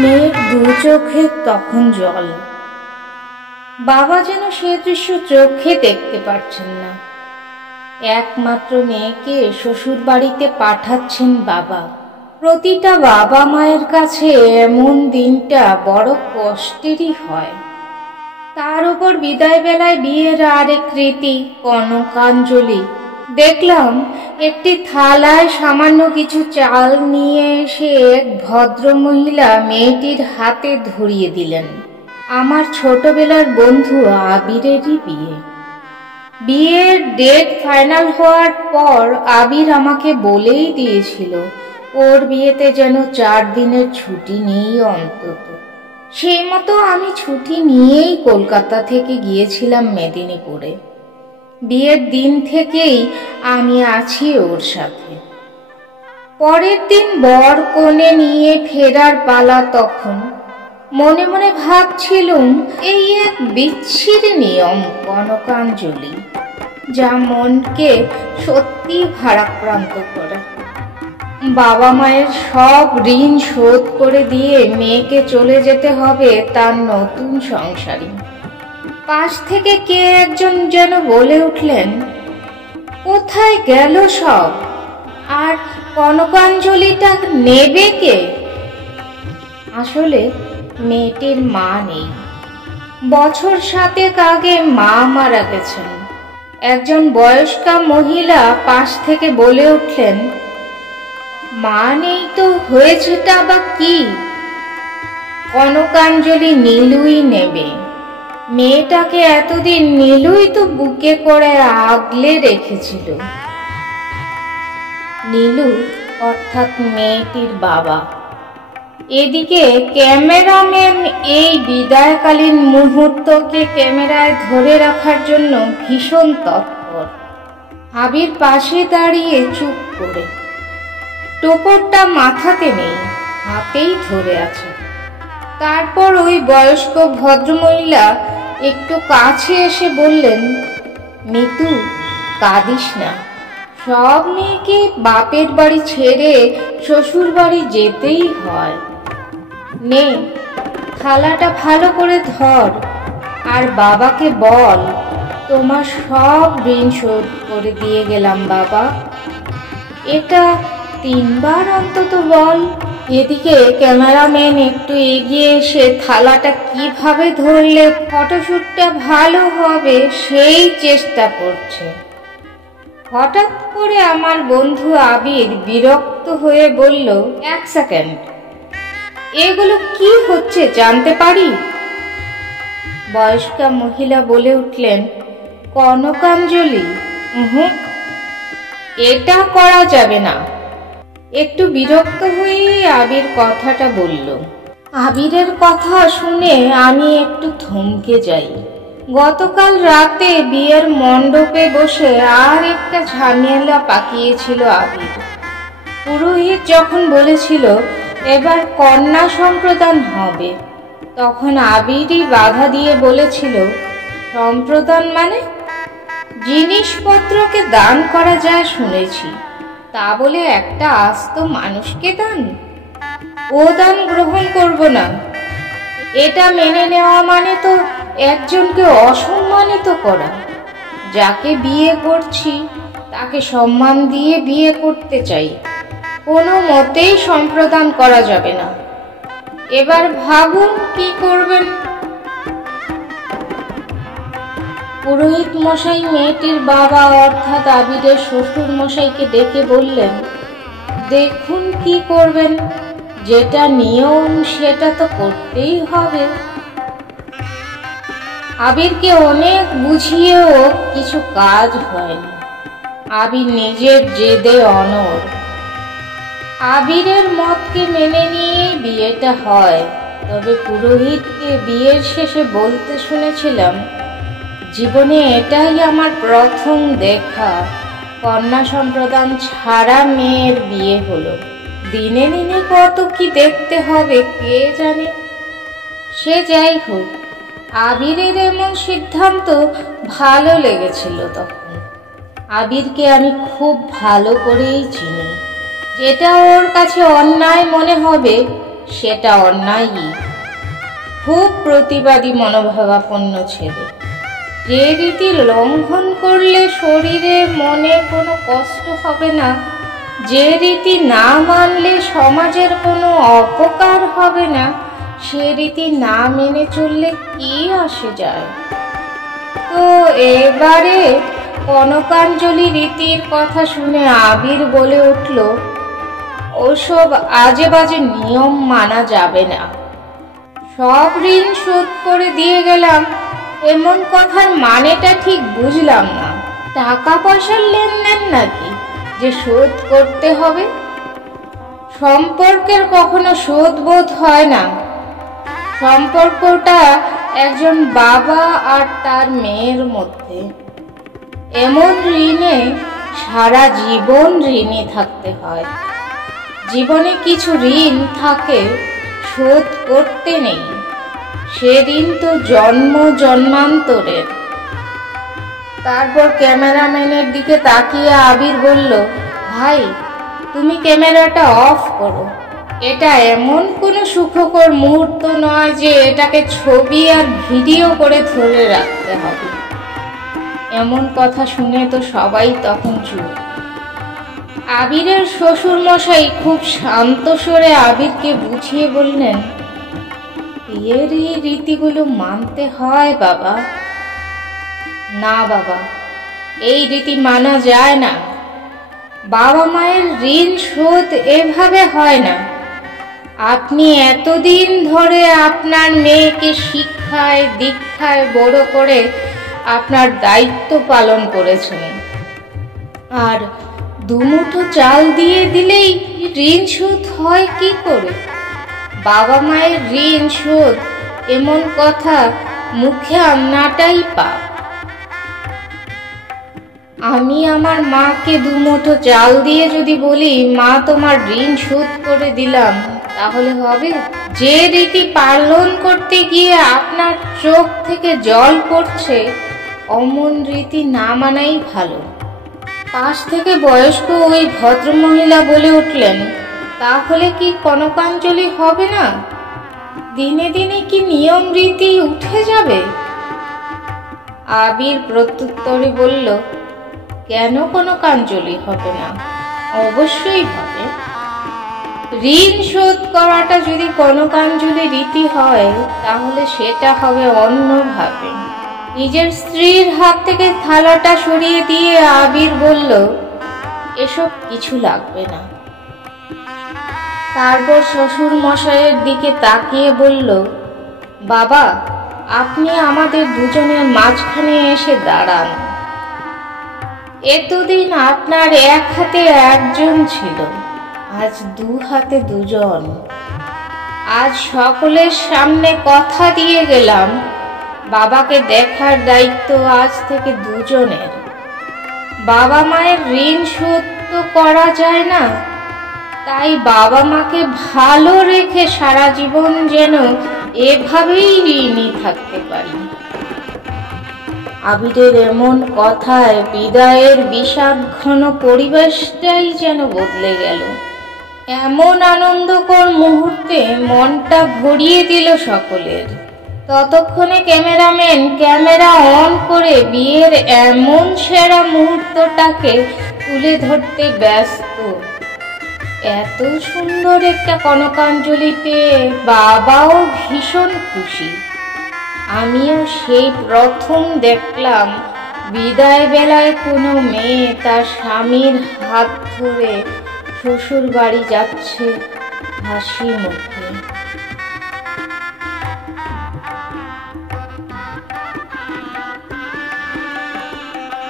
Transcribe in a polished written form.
মেয়ের দু চোখে তখন জল। বাবা যেন সে দৃশ্য চোখে দেখতে পারছেন না। একমাত্র মেয়েকে শ্বশুর বাড়িতে পাঠাচ্ছেন বাবা। প্রতিটা বাবা মায়ের কাছে এমন দিনটা বড় কষ্টেরই হয়। তার উপর বিদায় বেলায় বিয়ের আরেক রীতি কনকাঞ্জলি। দেখলাম একটি থালায় সামান্য কিছু চাল নিয়ে এসে এক ভদ্রমহিলা মেয়েটির হাতে ধরিয়ে দিলেন। আমার ছোটবেলার বন্ধু আবিরেরই বিয়ে। বিয়ের ডেট ফাইনাল হওয়ার পর আবির আমাকে বলেই দিয়েছিল ওর বিয়েতে যেন 4 দিনের ছুটি নেই অন্তত। সেই মতো আমি ছুটি নিয়েই কলকাতা থেকে গিয়েছিলাম মেদিনীপুরে। বিয়ের দিন থেকেই আমি আছি ওর সাথে। পরের দিন বর কনে নিয়ে ফেরার পালা। তখন মনে মনে ভাবছিলুম এই এক বিচ্ছিরি নিয়ম কনকাঞ্জলি, যা মনকে সত্যি ভারাক্রান্ত করে। বাবা মায়ের সব ঋণ শোধ করে দিয়ে মেয়েকে চলে যেতে হবে তার নতুন সংসারে। পাশ থেকে কে একজন যেন বলে উঠলেন, কোথায় গেল সব, আর কনকাঞ্জলিটা নেবে কে? আসলে মেয়েটির মা নেই। বছর 7 আগে মা মারা গেছেন। একজন বয়স্কা মহিলা পাশ থেকে বলে উঠলেন, মা নেই তো হয়েছেটা বা কি? কনকাঞ্জলি নীলুই নেবে। মেয়েটাকে এতদিন নীলুই তো বুকে করে আগলে রেখেছিল। নীলু অর্থাৎ মেয়েটির বাবা। এদিকে ক্যামেরাম্যান এই বিদায়কালীন মুহূর্তকে ক্যামেরায় ধরে রাখার জন্য ভীষণ তৎপর। আবির পাশে দাঁড়িয়ে চুপ করে। টোপরটা মাথাতে নেই, হাতেই ধরে আছে। তারপর ওই বয়স্ক ভদ্রমহিলা একটু কাছে এসে বললেন, মিতু, কাঁদিস না। সব মেয়েকে বাপের বাড়ি ছেড়ে শ্বশুর বাড়ি যেতেই হয়। নে, থালাটা ভালো করে ধর, আর বাবাকে বল তোমার সব ঋণ শোধ করে দিয়ে গেলাম বাবা। এটা 3 বার অন্তত বল। এদিকে ক্যামেরাম্যান একটু এগিয়ে এসে থালাটা কিভাবে ধরলে ফটোশুটটা ভালো হবে সেই চেষ্টা করছে। হঠাৎ করে আমার বন্ধু আবির বিরক্ত হয়ে বলল, 1 সেকেন্ড, এগুলো কি হচ্ছে জানতে পারি? বয়স্কা মহিলা বলে উঠলেন, কনকাঞ্জলি, এটা করা যাবে না। একটু বিরক্ত হয়ে আবির কথাটা বলল। আবিরের কথা শুনে আমি একটু থমকে যাই। গতকাল রাতে বিয়ের মণ্ডপে বসে আর একটা ঝামেলা পাকিয়েছিল আবির। পুরোহিত যখন বলেছিল এবার কন্যা সম্প্রদান হবে, তখন আবিরই বাধা দিয়ে বলেছিল, সম্প্রদান মানে? জিনিসপত্রকে দান করা যায় শুনেছি, তা বলে একটা আস্ত মানুষকে দান? ও দান গ্রহণ করব না। এটা মেনে নেওয়া মানে তো একজনকে অসম্মানিত করা। যাকে বিয়ে করছি তাকে সম্মান দিয়ে বিয়ে করতে চাই। কোনো মতেই সম্প্রদান করা যাবে না। এবার ভাবুন কি করবেন। পুরোহিত মশাই মেয়েটির বাবা অর্থাৎ আবিরের শ্বশুর মশাইকে ডেকে বললেন, দেখুন কি করবেন, যেটা নিয়ম সেটা তো করতেই হবে। আবিরকে অনেক বুঝিয়েও কিছু কাজ হয়নি। আবির নিজের জেদে অনড়। আবিরের মতকে মেনে নিয়ে বিয়েটা হয়। তবে পুরোহিতকে বিয়ের শেষে বলতে শুনেছিলাম, জীবনে এটাই আমার প্রথম দেখা কন্যা সম্প্রদান ছাড়া মেয়ের বিয়ে হলো। দিনে দিনে কত কি দেখতে হবে কে জানে। সে যাই হোক, আবিরের এমন সিদ্ধান্ত ভালো লেগেছিল। তখন আবিরকে আমি খুব ভালো করেই চিনি। যেটা ওর কাছে অন্যায় মনে হবে সেটা অন্যায়ই। খুব প্রতিবাদী মনোভাবাপন্ন ছেলে। যে রীতি লঙ্ঘন করলে শরীরে মনে কোনো কষ্ট হবে না, যে রীতি না মানলে সমাজের কোনো অপকার হবে না, সে রীতি না মেনে চললে কি আসে যায়? তো এবারে কনকাঞ্জলি রীতির কথা শুনে আবির বলে উঠল, ওসব আজে বাজে নিয়ম মানা যাবে না। সব ঋণ শোধ করে দিয়ে গেলাম, এমন কথার মানেটা ঠিক বুঝলাম না। টাকা পয়সার লেনদেন নাকি যে শোধ করতে হবে? সম্পর্কের কখনো শোধ বোধ হয় না। সম্পর্কটা একজন বাবা আর তার মেয়ের মধ্যে। এমন ঋণে সারা জীবন ঋণী থাকতে হয়। জীবনে কিছু ঋণ থাকে শোধ করতে নেই, সে ঋণ তো জন্ম জন্মান্তরের। তারপর ক্যামেরাম্যানের দিকে তাকিয়ে আবির বলল, ভাই তুমি ক্যামেরাটা অফ করো। এটা এমন কোনো সুখকর মুহূর্ত নয় যে এটাকে ছবি আর ভিডিও করে ধরে রাখতে হবে। এমন কথা শুনে তো সবাই তখন চুপ। আবিরের শ্বশুর মশাই খুব শান্ত স্বরে আবিরকে বুঝিয়ে বললেন, বিয়ের এই রীতিগুলো মানতে হয় বাবা। না বাবা, এই রীতি মানা যায় না। বাবা মায়ের ঋণ শোধ এভাবে হয় না। আপনি এতদিন ধরে আপনার মেয়েকে শিক্ষায় দীক্ষায় বড় করে আপনার দায়িত্ব পালন করেছেন, আর দুমুঠো চাল দিয়ে দিলেই ঋণ শোধ হয় কি করে? বাবা মায়ের ঋণ শোধ এমন কথা মুখে আনাটাই পাপ। আমি আমার মাকে দুমুঠো চাল দিয়ে যদি বলি, মা তোমার ঋণ শোধ করে দিলাম, তাহলে হবে? যে রীতি পালন করতে গিয়ে আপনার চোখ থেকে জল পড়ছে, অমন রীতি না মানাই ভালো। পাশ থেকে বয়স্ক ওই ভদ্রমহিলা বলে উঠলেন, তাহলে কি কনকাঞ্জলি হবে না? দিনে দিনে কি নিয়ম রীতি উঠে যাবে? আবির প্রত্যুত্তরে বলল, কেন কনকাঞ্জলি হবে না? অবশ্যই হবে। ঋণ শোধ করাটা যদি কনকাঞ্জলি রীতি হয়, তাহলে সেটা হবে অন্যভাবে। নিজের স্ত্রীর হাত থেকে থালাটা সরিয়ে দিয়ে আবির বলল, এসব কিছু লাগবে না। তারপর শ্বশুর মশাইয়ের দিকে তাকিয়ে বলল, বাবা আপনি আমাদের দুজনের মাঝখানে এসে দাঁড়ান। এতদিন আপনার এক হাতে একজন ছিল, আজ দু হাতে দুজন। আজ সকলের সামনে কথা দিয়ে গেলাম, বাবাকে দেখার দায়িত্ব আজ থেকে দুজনের। বাবা মায়ের ঋণ শোধ তো করা যায় না, তাই বাবা মাকে ভালো রেখে সারা জীবন যেন এভাবেই ঋণী থাকতে পারি। আবিরের এমন কথায় বিদায়ের বিষাদঘন পরিবেশটাই যেন বদলে গেল। এমন আনন্দকর মুহূর্তে মনটা ভরিয়ে দিল সকলের। ততক্ষণে ক্যামেরাম্যান ক্যামেরা অন করে বিয়ের এমন সেরা মুহূর্তটাকে তুলে ধরতে ব্যস্ত। এত সুন্দর একটা কনকাঞ্জলি পেয়ে বাবাও ভীষণ খুশি। আমিও সেই প্রথম দেখলাম বিদায় বেলায় কোনো মেয়ে তার স্বামীর হাত ধরে শ্বশুর বাড়ি যাচ্ছে হাসি মুখে।